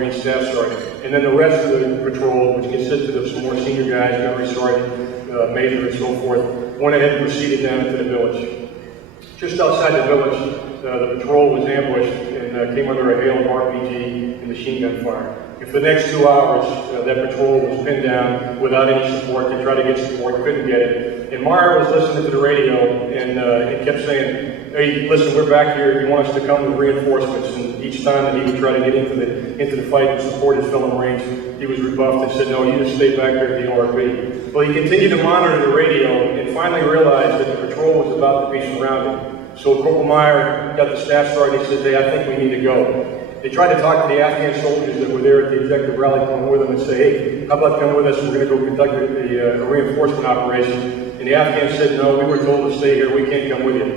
Marine Staff Sergeant. And then the rest of the patrol, which consisted of some more senior guys, gunnery sergeant, major, and so forth, went ahead and proceeded down into the village. Just outside the village, the patrol was ambushed and came under a hail of RPG and machine gun fire. And for the next 2 hours, that patrol was pinned down without any support. They tried to get support, couldn't get it. And Meyer was listening to the radio and kept saying, "Hey, listen, we're back here. He wants us to come with reinforcements." And each time that he would try to get into the fight and support his fellow Marines, he was rebuffed and said, "No, you just stay back there at the ORP." Well, he continued to monitor the radio and finally realized that the patrol was about to be surrounded. So Corporal Meyer got the staff sergeant and said, "Hey, I think we need to go." They tried to talk to the Afghan soldiers that were there at the executive rally point with them and say, "Hey, how about come with us? We're going to go conduct a reinforcement operation." And the Afghans said, "No, we were told to stay here. We can't come with you."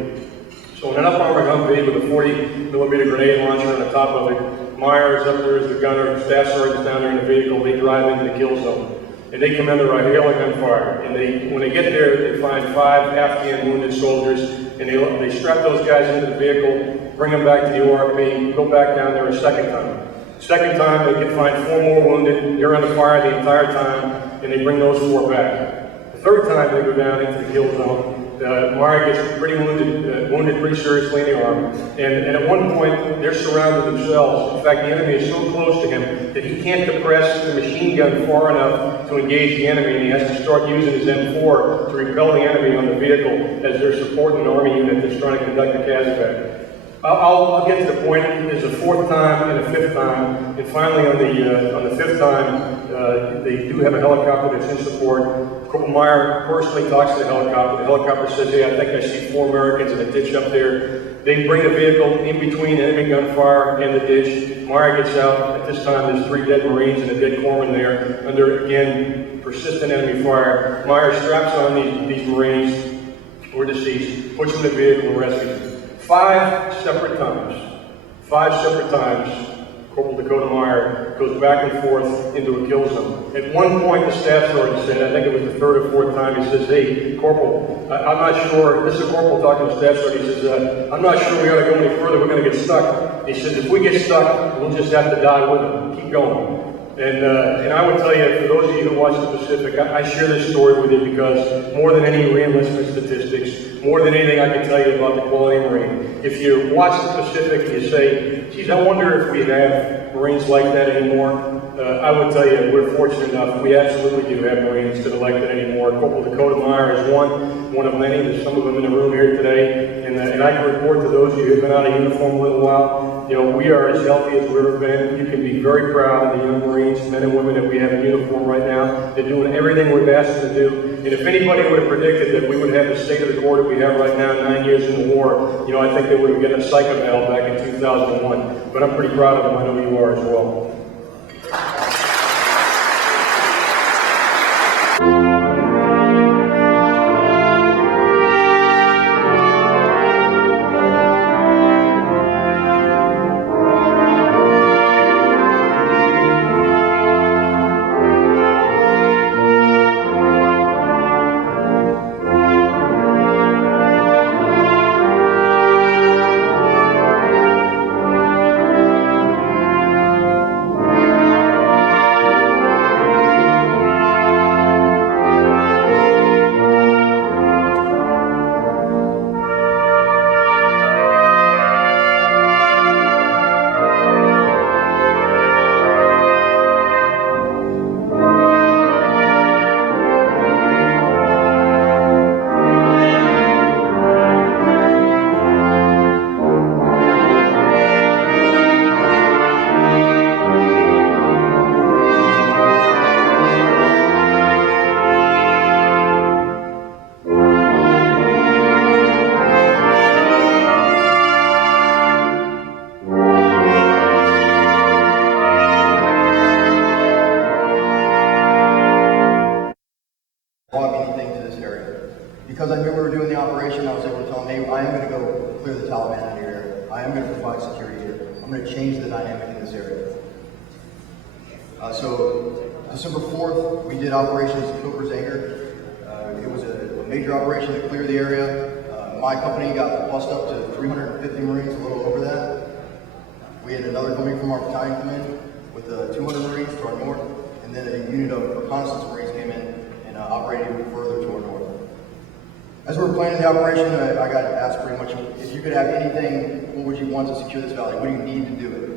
So in an up-armored Humvee with a 40-millimeter grenade launcher on the top of it, Meyer is up there as the gunner, staff sergeant's down there in the vehicle. They drive into the kill zone. And they come under a hail of gunfire. And when they get there, they find 5 Afghan wounded soldiers, and they strap those guys into the vehicle, bring them back to the ORP, go back down there a second time. Second time, they can find 4 more wounded. They're under fire the entire time, and they bring those 4 back. The third time, they go down into the kill zone. Meyer gets pretty wounded pretty seriously in the arm. And at one point, they're surrounded themselves. In fact, the enemy is so close to him that he can't depress the machine gun far enough to engage the enemy, and he has to start using his M4 to repel the enemy on the vehicle as they're supporting an army unit that's trying to conduct a CASEVAC. I'll get to the point. There's a 4th time and a 5th time, and finally on the 5th time, they do have a helicopter that's in support. Corporal Meyer personally talks to the helicopter. The helicopter says, "Hey, I think I see 4 Americans in a ditch up there." They bring the vehicle in between enemy gunfire and the ditch. Meyer gets out. At this time, there's 3 dead Marines and a dead corpsman there under, again, persistent enemy fire. Meyer straps on these Marines who are deceased, puts them in the vehicle and rescues them. 5 separate times, Corporal Dakota Meyer goes back and forth into a kill zone. At one point, the staff sergeant said, I think it was the 3rd or 4th time, he says, "Hey, Corporal, I'm not sure," this is a corporal talking to the staff sergeant, he says, "I'm not sure we ought to go any further, we're going to get stuck." He says, "If we get stuck, we'll just have to die with them. Keep going." And I would tell you, for those of you who watch the Pacific, I share this story with you because more than any re-enlistment statistics, more than anything I can tell you about the quality of Marine, if you watch the Pacific and you say, "Geez, I wonder if we have Marines like that anymore," I would tell you we're fortunate enough. We absolutely do have Marines that are like that anymore. Corporal Dakota Meyer is one of many. There's some of them in the room here today, and I can report to those of you who have been out of uniform a little while, you know, we are as healthy as we've ever been. You can be very proud of the young Marines, men and women that we have in uniform right now. They're doing everything we've asked them to do. And if anybody would have predicted that we would have the state of the corps that we have right now, 9 years in the war, you know, I think they would have gotten a psych eval back in 2001. But I'm pretty proud of them. I know you are as well. Because I knew we were doing the operation, I was able to tell them, hey, I am going to go clear the Taliban out of your area. I am going to provide security here. I'm going to change the dynamic in this area. So December 4th, we did Operations Cobra's Anger. It was a major operation to clear the area. My company got bussed up to 350 Marines, a little over that. We had another coming from our battalion come in. with 200 Marines to our north, and then a unit of reconnaissance Marines came in and operated even further to our north. As we were planning the operation, I got asked pretty much, if you could have anything, what would you want to secure this valley? What do you need to do it?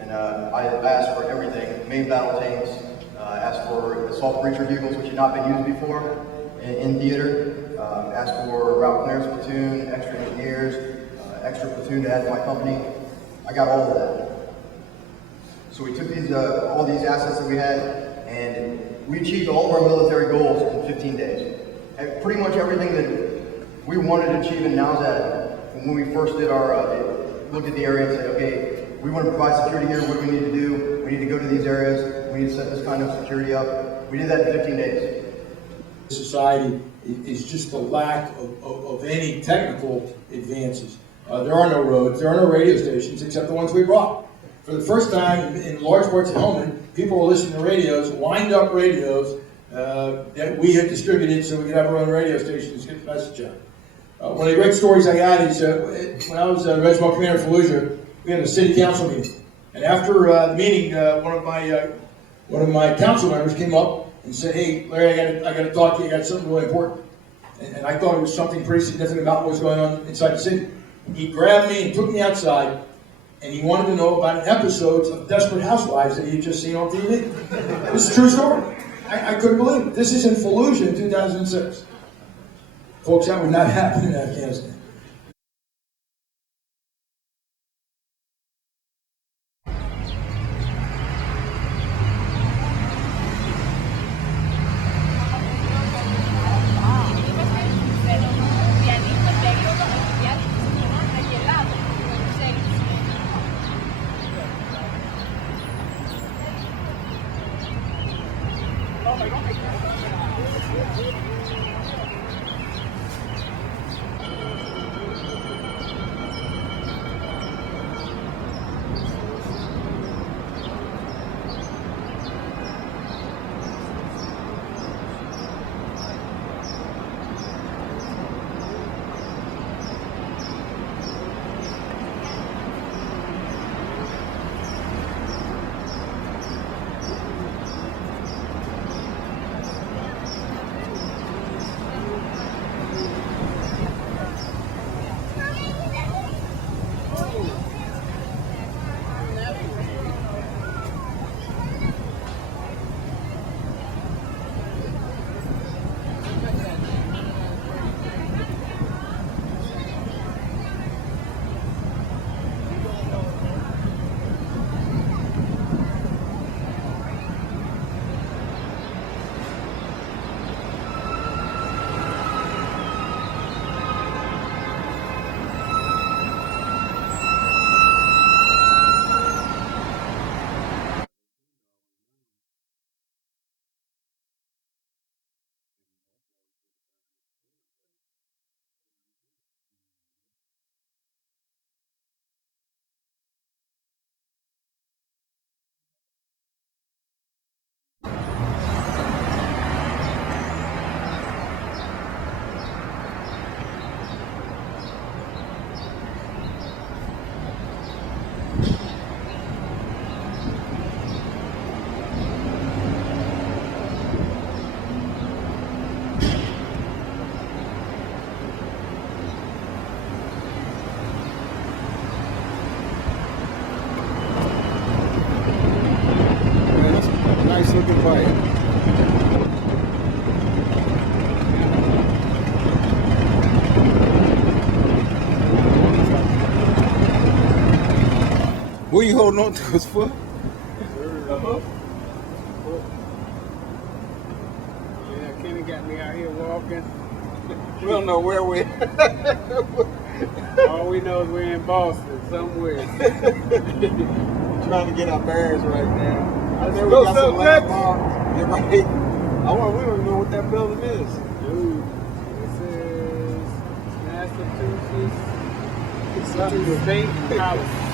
And I asked for everything: main battle tanks, asked for assault breacher vehicles, which had not been used before in theater, asked for route clearance platoon, extra engineers, extra platoon to add to my company. I got all of that. So we took these all these assets that we had, and we achieved all of our military goals in 15 days. And pretty much everything that we wanted to achieve in Nowzat, when we first did our looked at the area and said, okay, we want to provide security here. What do we need to do? We need to go to these areas. We need to set this kind of security up. We did that in 15 days. Society is just a lack of any technical advances. There are no roads, there are no radio stations except the ones we brought. For the first time in large parts of Helmand, people were listening to radios, wind up radios that we had distributed so we could have our own radio stations to get the message out. One of the great stories I got is when I was Regimental Commander in Fallujah, we had a city council meeting. And after the meeting, one of my council members came up and said, "Hey, Larry, I got to talk to you. I got something really important." And I thought it was something pretty significant about what was going on inside the city. He grabbed me and took me outside, and he wanted to know about an episode of Desperate Housewives that he had just seen on TV. This is a true story. I couldn't believe it. This is in Fallujah in 2006. Folks, that would not happen in Afghanistan. Nice looking bike. What are you holding on to his foot? Yeah, Kenny got me out here walking. We don't know where we're All we know is we're in Boston somewhere. trying to get our bearings right now. I know we Go got some so good. landmarks. You're right. We don't even know what that building is. Dude, this is Massachusetts State House.